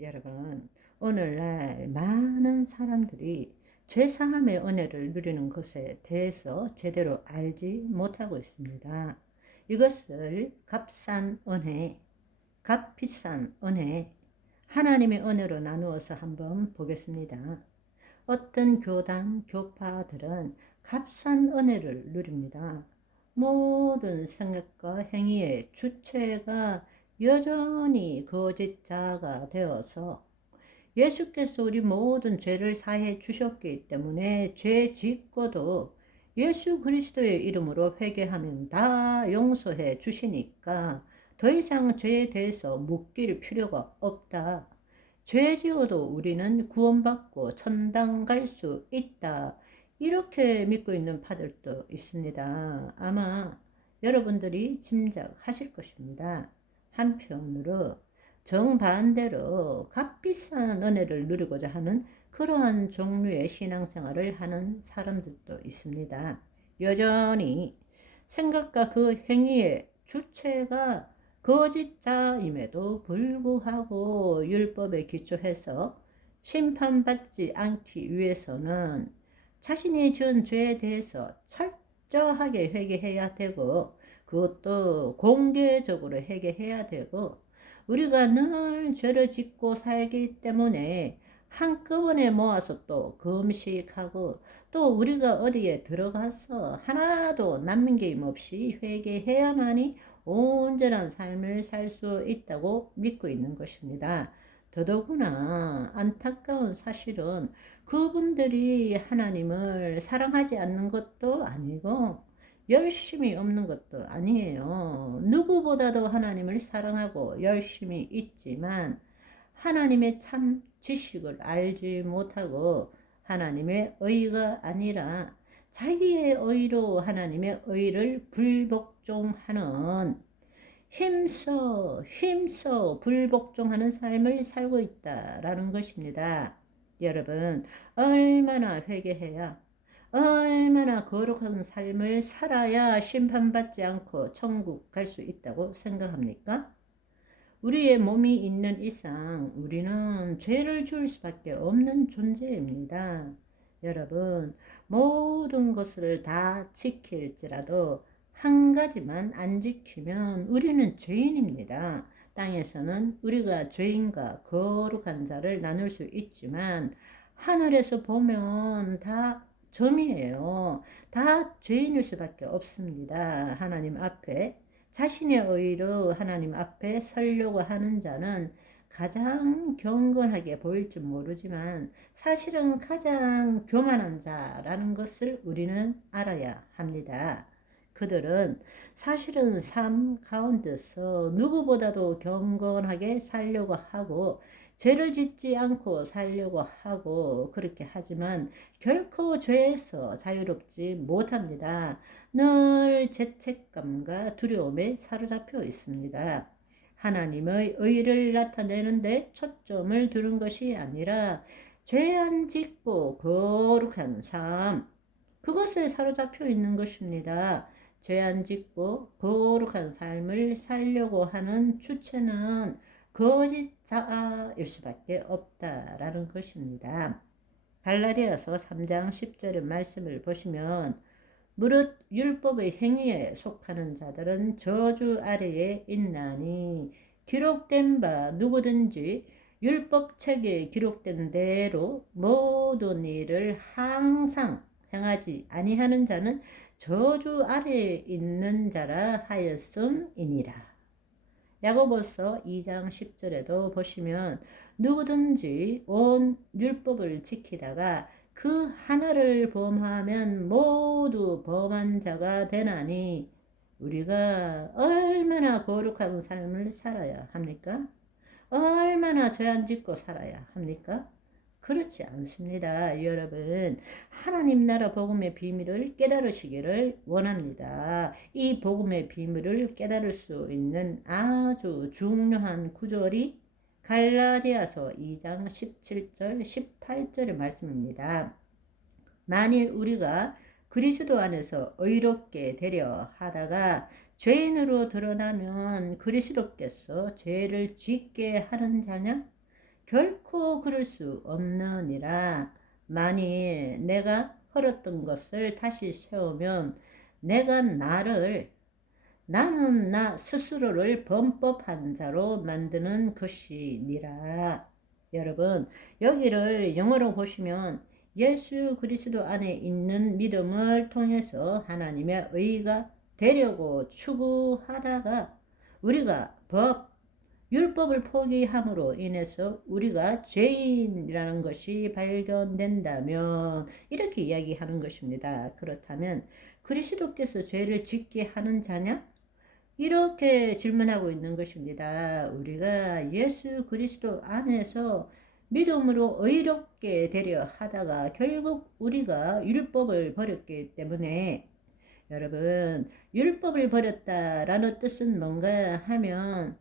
여러분, 오늘날 많은 사람들이 죄사함의 은혜를 누리는 것에 대해서 제대로 알지 못하고 있습니다. 이것을 값싼 은혜, 값비싼 은혜, 하나님의 은혜로 나누어서 한번 보겠습니다. 어떤 교단, 교파들은 값싼 은혜를 누립니다. 모든 생각과 행위의 주체가 여전히 거짓자가 되어서 예수께서 우리 모든 죄를 사해 주셨기 때문에 죄 짓고도 예수 그리스도의 이름으로 회개하면 다 용서해 주시니까 더 이상 죄에 대해서 묻길 필요가 없다. 죄 지어도 우리는 구원받고 천당 갈 수 있다. 이렇게 믿고 있는 파들도 있습니다. 아마 여러분들이 짐작하실 것입니다. 한편으로 정반대로 값비싼 은혜를 누리고자 하는 그러한 종류의 신앙생활을 하는 사람들도 있습니다. 여전히 생각과 그 행위의 주체가 거짓자임에도 불구하고 율법에 기초해서 심판받지 않기 위해서는 자신이 지은 죄에 대해서 철저하게 회개해야 되고, 그것도 공개적으로 회개해야 되고, 우리가 늘 죄를 짓고 살기 때문에 한꺼번에 모아서 또 금식하고, 또 우리가 어디에 들어가서 하나도 남김 없이 회개해야만이 온전한 삶을 살 수 있다고 믿고 있는 것입니다. 더더구나 안타까운 사실은 그분들이 하나님을 사랑하지 않는 것도 아니고 열심이 없는 것도 아니에요. 누구보다도 하나님을 사랑하고 열심히 있지만 하나님의 참 지식을 알지 못하고 하나님의 의가 아니라 자기의 의로 하나님의 의를 불복종하는, 힘써 불복종하는 삶을 살고 있다라는 것입니다. 여러분, 얼마나 회개해야, 얼마나 거룩한 삶을 살아야 심판받지 않고 천국 갈 수 있다고 생각합니까? 우리의 몸이 있는 이상 우리는 죄를 지을 수밖에 없는 존재입니다. 여러분, 모든 것을 다 지킬지라도 한 가지만 안 지키면 우리는 죄인입니다. 땅에서는 우리가 죄인과 거룩한 자를 나눌 수 있지만 하늘에서 보면 다 점이에요. 다 죄인일 수밖에 없습니다. 하나님 앞에 자신의 의로 하나님 앞에 서려고 하는 자는 가장 경건하게 보일지 모르지만 사실은 가장 교만한 자라는 것을 우리는 알아야 합니다. 그들은 사실은 삶 가운데서 누구보다도 경건하게 살려고 하고 죄를 짓지 않고 살려고 하고 그렇게 하지만 결코 죄에서 자유롭지 못합니다. 늘 죄책감과 두려움에 사로잡혀 있습니다. 하나님의 의를 나타내는데 초점을 두는 것이 아니라 죄 안 짓고 거룩한 삶, 그것에 사로잡혀 있는 것입니다. 죄 안 짓고 거룩한 삶을 살려고 하는 주체는 거짓자일 수밖에 없다라는 것입니다. 갈라디아서 3장 10절의 말씀을 보시면 무릇 율법의 행위에 속하는 자들은 저주 아래에 있나니 기록된 바 누구든지 율법책에 기록된 대로 모든 일을 항상 행하지 아니하는 자는 저주 아래에 있는 자라 하였음이니라. 야고보서 2장 10절에도 보시면 누구든지 온 율법을 지키다가 그 하나를 범하면 모두 범한 자가 되나니, 우리가 얼마나 거룩한 삶을 살아야 합니까? 얼마나 죄 안 짓고 살아야 합니까? 그렇지 않습니다. 여러분, 하나님 나라 복음의 비밀을 깨달으시기를 원합니다. 이 복음의 비밀을 깨달을 수 있는 아주 중요한 구절이 갈라디아서 2장 17절 18절의 말씀입니다. 만일 우리가 그리스도 안에서 의롭게 되려 하다가 죄인으로 드러나면 그리스도께서 죄를 짓게 하는 자냐? 결코 그럴 수 없느니라. 만일 내가 헐었던 것을 다시 세우면 내가 나는 나 스스로를 범법한 자로 만드는 것이니라. 여러분, 여기를 영어로 보시면 예수 그리스도 안에 있는 믿음을 통해서 하나님의 의가 되려고 추구하다가 우리가 율법을 포기함으로 인해서 우리가 죄인이라는 것이 발견된다면 이렇게 이야기하는 것입니다. 그렇다면 그리스도께서 죄를 짓게 하는 자냐? 이렇게 질문하고 있는 것입니다. 우리가 예수 그리스도 안에서 믿음으로 의롭게 되려 하다가 결국 우리가 율법을 버렸기 때문에 여러분, 율법을 버렸다라는 뜻은 뭔가 하면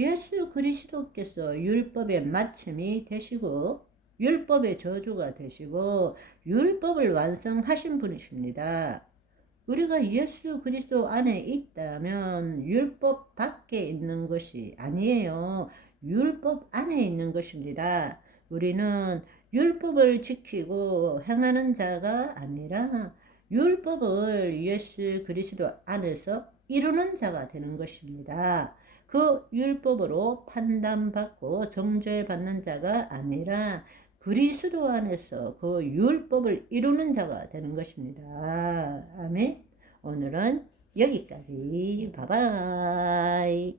예수 그리스도께서 율법의 마침이 되시고 율법의 저주가 되시고 율법을 완성하신 분이십니다. 우리가 예수 그리스도 안에 있다면 율법 밖에 있는 것이 아니에요. 율법 안에 있는 것입니다. 우리는 율법을 지키고 행하는 자가 아니라 율법을 예수 그리스도 안에서 이루는 자가 되는 것입니다. 그 율법으로 판단받고 정죄받는 자가 아니라 그리스도 안에서 그 율법을 이루는 자가 되는 것입니다. 아멘. 오늘은 여기까지. 바이바이.